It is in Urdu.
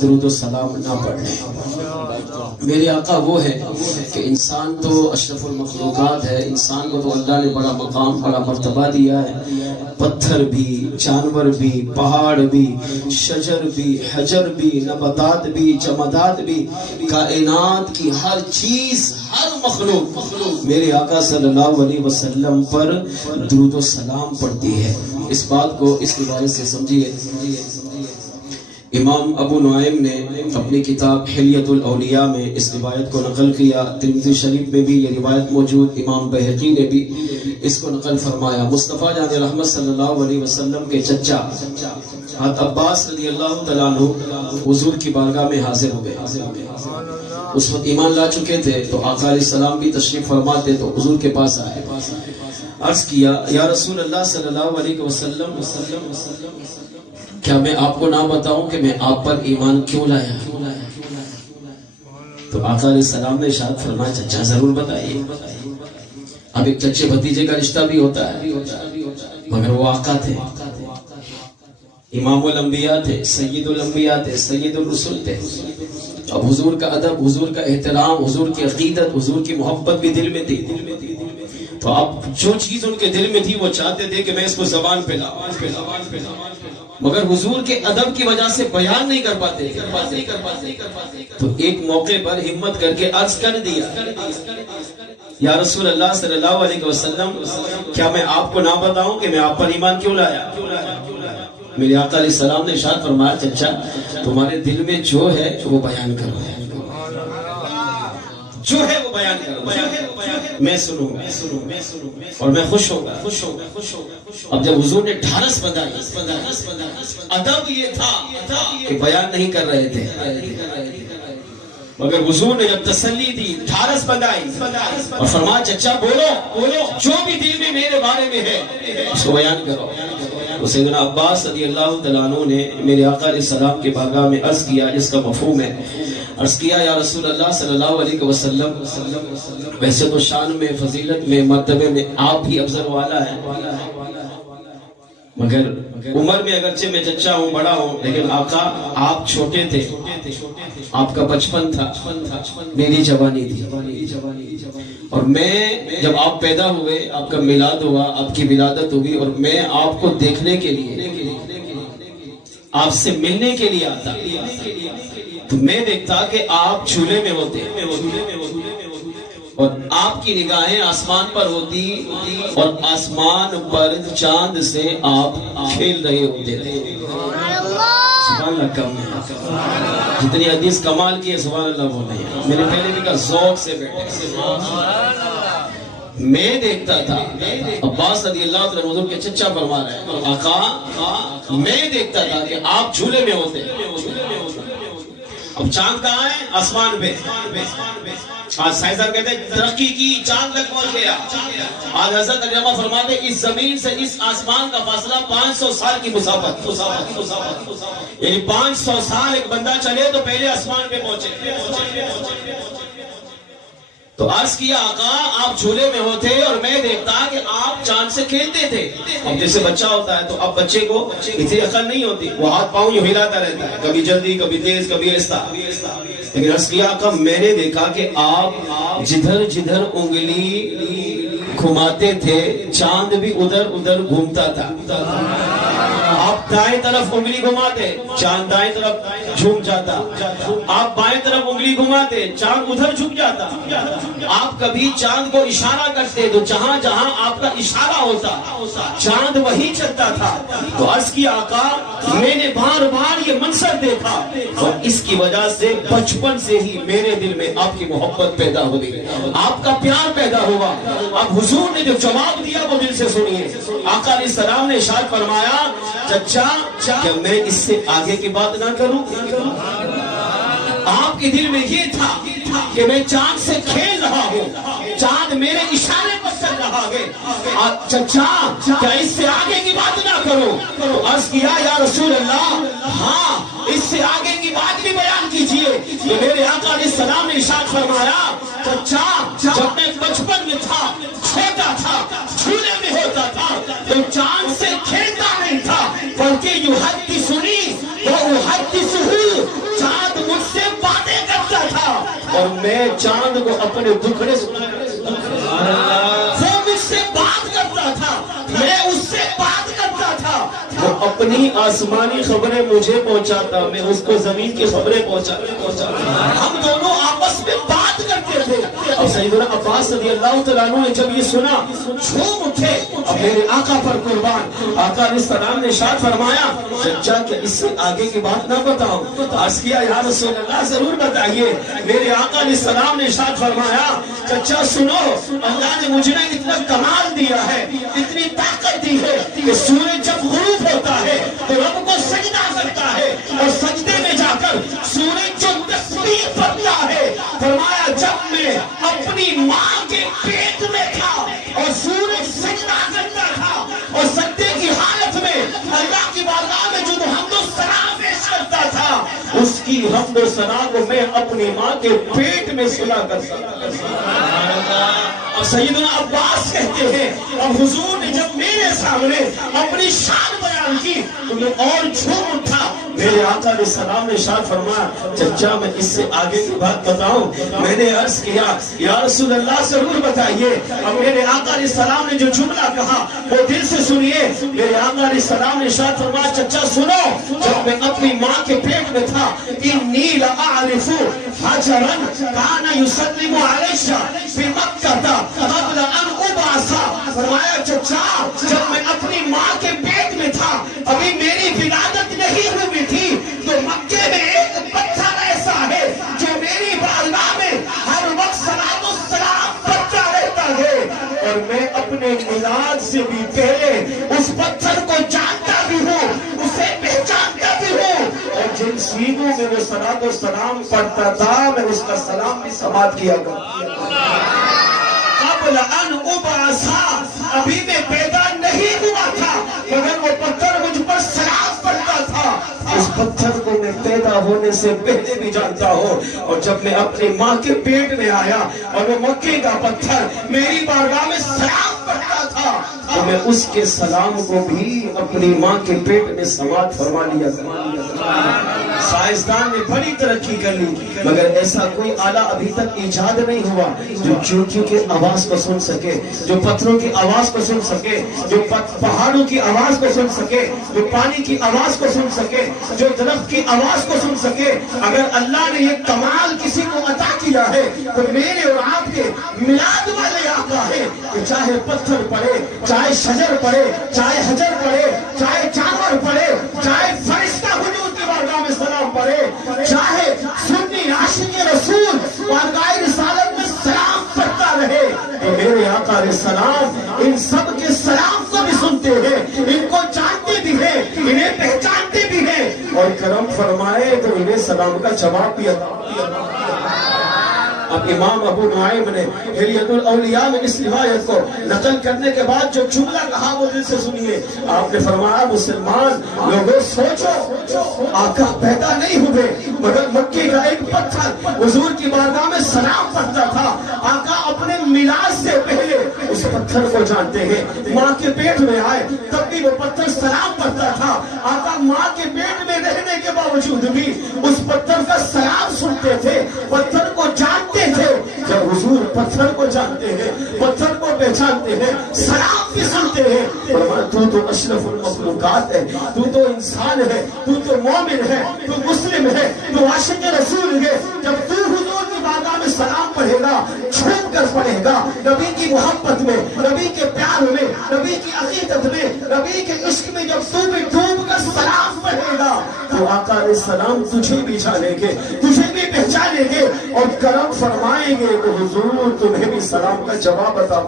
درود و سلام نہ پڑھیں۔ میرے آقا وہ ہے کہ انسان تو اشرف المخلوقات ہے، انسان کو تو اللہ نے بڑا مقام، بڑا مرتبہ دیا ہے۔ پتھر بھی، جانور بھی، پہاڑ بھی، شجر بھی، حجر بھی، نباتات بھی، جمادات بھی، کائنات کی ہر چیز، ہر مخلوق میرے آقا صلی اللہ علیہ وسلم پر درود و سلام پڑھتی ہے۔ اس بات کو اس روایت سے سمجھیے۔ امام ابو نعیم نے اپنی کتاب حلیۃ الاولیاء میں اس روایت کو نقل کیا، ترمذی شریف میں بھی یہ روایت موجود، امام بہقی نے بھی اس کو نقل فرمایا۔ مصطفیٰ جان رحمت صلی اللہ علیہ وسلم کے چچا حضرت عباس رضی اللہ تعالیٰ عنہ حضور کی بارگاہ میں حاضر ہو گئے۔ اس وقت ایمان لا چکے تھے تو آقا علیہ السلام بھی تشریف فرماتے تو حضور کے پاس آئے، عرض کیا یا رسول اللہ صلی اللہ علیہ وسلم، کیا میں آپ کو نہ بتاؤں کہ میں آپ پر ایمان کیوں لایا؟ تو آقا علیہ السلام نے ارشاد فرمایا چچا ضرور بتائیے۔ اب ایک چچے بھتیجے کا رشتہ بھی ہوتا ہے، مگر وہ آقا تھے، امام الانبیاء تھے، سید الانبیاء تھے، سید الرسل تھے۔ اب حضور کا ادب، حضور کا احترام، حضور کی عقیدت، حضور کی محبت بھی دل میں تھی، تو اب جو چیز ان کے دل میں تھی وہ چاہتے تھے کہ میں اس کو زبان پہ لاؤں، مگر حضور کے ادب کی وجہ سے بیان نہیں کر پاتے۔ تو ایک موقع پر ہمت کر کے عرض کر دیا یا رسول اللہ صلی اللہ علیہ وسلم، کیا میں آپ کو نہ بتاؤں کہ میں آپ پر ایمان کیوں لایا؟ میرے آقا علیہ السلام نے ارشاد فرمایا چچا تمہارے دل میں جو ہے وہ بیان کرو، جو ہے وہ بیان کرو، میں سنوں گا اور میں خوش ہوں گا۔ اب جب حضور نے ڈھارس بندھائی، ادب یہ تھا کہ بیان نہیں کر رہے تھے، مگر حضور نے جب تسلی دی، ڈھارس بندھائی اور فرمایا چچا بولو، جو بھی دل میں میرے بارے میں ہے اس کو بیان کرو۔ تو سیدنا عباس رضی اللہ تعالیٰ عنہ نے میرے آقا علیہ السلام کے بارگاہ میں عرض کیا، جس کا مفہوم ہے، عرض کیا یا رسول اللہ صلی اللہ علیہ وسلم، ویسے تو شان میں، فضیلت میں، مرتبے میں آپ بھی افضل والا ہے، مگر عمر میں اگرچہ میں چچا ہوں، بڑا ہوں، لیکن آقا آپ چھوٹے تھے، آپ کا بچپن تھا، میری جوانی تھی، اور میں جب آپ پیدا ہوئے، آپ کا میلاد ہوا، آپ کی ولادت ہوئی، اور میں آپ کو دیکھنے کے لیے، آپ سے ملنے کے لیے آتا، تو میں دیکھتا کہ آپ جھولے میں ہوتے اور آپ کی نگاہیں آسمان پر ہوتی اور آسمان پر چاند سے آپ کھیل رہے ہوتے تھے۔ سبحان اللہ، کم ہے جتنی حدیث کمال کی ہے، سبحان اللہ وہ نہیں ہے۔ میرے پہلے بھی کا ذوق سے بیٹھے، میں دیکھتا تھا، عباس رضی اللہ عنہ حضور کے چچا فرما رہے ہیں آقا، میں دیکھتا تھا کہ آپ جھولے میں ہوتے۔ اب چاند کہاں ہے؟ آسمان پہ۔ آج سائنسدان کہتے ہیں ترقی کی، چاند تک پہنچ گیا۔ آج حضرت علامہ فرماتے ہیں اس زمین سے اس آسمان کا فاصلہ 500 سال کی مسافت، یعنی 500 سال ایک بندہ چلے تو پہلے آسمان پہ پہنچے۔ تو عرض کیا آقا آپ جھولے میں ہوتے اور میں دیکھتا کہ آپ چاند سے کھیلتے تھے۔ اب جیسے بچہ ہوتا ہے تو اب بچے کو اتنی عقل نہیں ہوتی، وہ ہاتھ پاؤں یوں ہلاتا رہتا ہے، کبھی جلدی، کبھی تیز، کبھی آہستہ، لیکن عرض کیا آقا میں نے دیکھا کہ آپ جدھر جدھر انگلی گھماتے تھے چاند بھی ادھر ادھر گھومتا تھا۔ آپ دائیں طرف انگلی گھماتے، چاند دائیں طرف جھوم جاتا، آپ بائیں طرف انگلی گھماتے، چاند ادھر جھک جاتا۔ آپ کبھی چاند کو اشارہ کرتے تو جہاں جہاں آپ کا اشارہ ہوتا چاند وہی چلتا تھا۔ تو عرض کیا آقا میں نے بار بار یہ منظر دیکھا اور اس کی وجہ سے بچپن سے ہی میرے دل میں آپ کی محبت پیدا ہو گئی، آپ کا پیار پیدا ہوا۔ اب حضور نے جو جواب دیا وہ دل سے سنیے۔ آقا علیہ السلام نے ارشاد فرمایا چچا کیا میں اس سے آگے کی بات نہ کروں؟ آپ کے دل میں یہ تھا کہ میں چاند سے کھیل رہا ہوں، چاند میرے اشارے پر چل رہا ہے، چچا کیا اس سے آگے کی بات نہ کرو؟ تو عرض کیا یا رسول اللہ ہاں اس سے آگے کی بات بھی بیان کیجئے۔ تو میرے آقا علیہ السلام نے ارشاد فرمایا چچا جب میں بچپن میں تھا، چھوٹا تھا، جھولے میں ہوتا تھا تو چاند سے کھیلتا نہیں تھا، بلکہ یحدثنی وأحدثہ، اور میں چاند کو اپنے دکھڑے سنایا کرتا، وہ مجھ سے بات کرتا تھا، میں اس سے بات کرتا تھا، وہ اپنی آسمانی خبریں مجھے پہنچاتا، میں اس کو زمین کی خبریں پہنچاتا، ہم دونوں آپس میں بات کرتے تھے۔ اب سیدنا عباس رضی اللہ تعالیٰ عنہ نے جب یہ سنا جھوم اٹھے، اب میرے آقا پر قربان، آقا علیہ السلام نے ارشاد فرمایا چچا کہ اس سے آگے کی بات نہ بتاؤ۔ عرض کیا یا رسول اللہ ضرور بتائیے۔ میرے آقا علیہ السلام نے ارشاد فرمایا چچا سنو، اللہ نے مجھے اتنا کمال دیا ہے، اتنی طاقت دی ہے کہ سورج جب غروب ہوتا ہے تو رب کو سجدہ کرتا ہے، اور سجدے میں جا کر سورج جو تسبیح پڑھتا ہے، فرمایا جب میں اپنی ماں کے پیٹ میں تھا اور سورج سجدہ کرتا تھا اور سجدے کی حالت میں اللہ کی بارگاہ میں جو حمد و ثنا پیش کرتا تھا، اس کی حمد و ثنا کو میں اپنی ماں کے پیٹ میں سنا کر سکتا۔ اب سیدنا عباس کہتے ہیں اب حضور نے جب میرے سامنے اپنی شان بیان کی تو میں اور جھوم اٹھا۔ میرے آقا علیہ السلام نے ارشاد فرمایا چچا میں اس سے آگے کی بات بتاؤں؟ میں نے عرض کیا یا رسول اللہ ضرور بتائیے۔ اب میرے آقا علیہ السلام نے جو جملہ کہا وہ دل سے سنیے۔ میرے آقا علیہ السلام نے ارشاد فرمایا چچا سنو، جب میں اپنی ماں کے پیٹ میں تھا انی لأعرف حجرا کان یسلم علیہ بمکہ قبل ان ابعث۔ فرمایا چچا جب میں اپنی ماں کے پیٹ میں تھا، ابھی میری ولادت نہیں ہوئی تھی، تو مکے میں ایک پتھر ایسا ہے جو میری بارگاہ میں ہر وقت صلاۃ و سلام پڑھتا رہتا ہے، اور میں اپنے میلاد سے بھی پہلے اس پتھر کو جانتا بھی ہوں، اسے پہچانتا بھی ہوں، اور جن سینوں میں وہ صلاۃ و سلام پڑھتا تھا میں اس کا سلام بھی سماعت کیا کرتا۔ قبل ان ابعث، ابھی میں پیدا نہیں ہوا تھا مگر وہ پتھر مجھ پر سلام پڑھتا تھا، اس پتھر کو میں پیدا ہونے سے پہلے بھی جانتا ہوں، اور جب میں اپنی ماں کے پیٹ میں آیا اور وہ مکے کا پتھر میری بارگاہ میں سلام پڑھتا تھا تو میں اس کے سلام کو بھی اپنی ماں کے پیٹ میں سماعت فرما لیا۔ سائنسدان نے بڑی ترقی کر لی مگر ایسا کوئی آلہ ابھی تک ایجاد نہیں ہوا جو چونٹیوں کی آواز کو سن سکے، جو پتھروں کی آواز کو سن سکے، جو پہاڑوں کی آواز کو سن سکے، جو پانی کی آواز کو سن سکے، جو درخت کی آواز کو سن سکے۔ اگر اللہ نے یہ کمال کسی کو عطا کیا ہے تو میرے اور آپ کے میلاد والے آقا ہے کہ چاہے پتھر پڑے، چاہے شجر پڑے، چاہے حجر پڑے، چاہے جانور پڑے، چاہے فرشتہ حضور کی بارگاہ میں سلام پڑے، چاہے سنی عاشق رسول بارگاہ رسالت میں سلام پڑھتا رہے، تو میرے آقا علیہ السلام ان سب کے سلام کو بھی سنتے ہیں، ان کو جانتے بھی ہیں، انہیں پہچانتے بھی ہیں، اور کرم فرمائے تو انہیں سلام کا جواب بھی عطا کیا۔ اب امام ابو نعیم نے حلیۃ الاولیاء میں اس روایت کو نقل کرنے کے بعد جو جملہ کہا وہ دل سے سنیے۔ آپ نے فرمایا مسلمان لوگوں سوچو، آقا پیدا نہیں ہوئے مگر مکے کا ایک پتھر حضور کی بارگاہ میں سلام پڑھتا تھا۔ آقا اپنے میلاد سے پہلے اس پتھر کو جانتے ہیں، ماں کے پیٹ میں آئے تب بھی وہ پتھر سلام پڑھتا تھا۔ آقا ماں کے پیٹ میں رہنے کے باوجود بھی اس پتھر کا سلام سنتے تھے، پتھر کو جانتے تھے۔ جب حضور پتھر کو جانتے ہیں، پتھر کو پہچانتے ہیں، سلام بھی سنتے ہیں، فرمایا تو تو اشرف المخلوقات ہے، تو تو انسان ہے، تو تو مومن ہے، تو مسلم ہے، تو عاشق رسول ہے۔ جب تو حضور کی بارگاہ میں سلام پڑھے گا، چھوپ کر پڑھے گا، نبی کی محبت میں، نبی کے پیار میں، نبی کی عقیدت میں، نبی کے عشق میں جب تو بھی ڈوب کر سلام پڑھے گا تو آقا علیہ السلام تجھے بھی جانیں گے، تجھے بھی پہچانیں گے، اور کرم فرمائیں گے کہ حضور تمہیں بھی سلام کا جواب بتا۔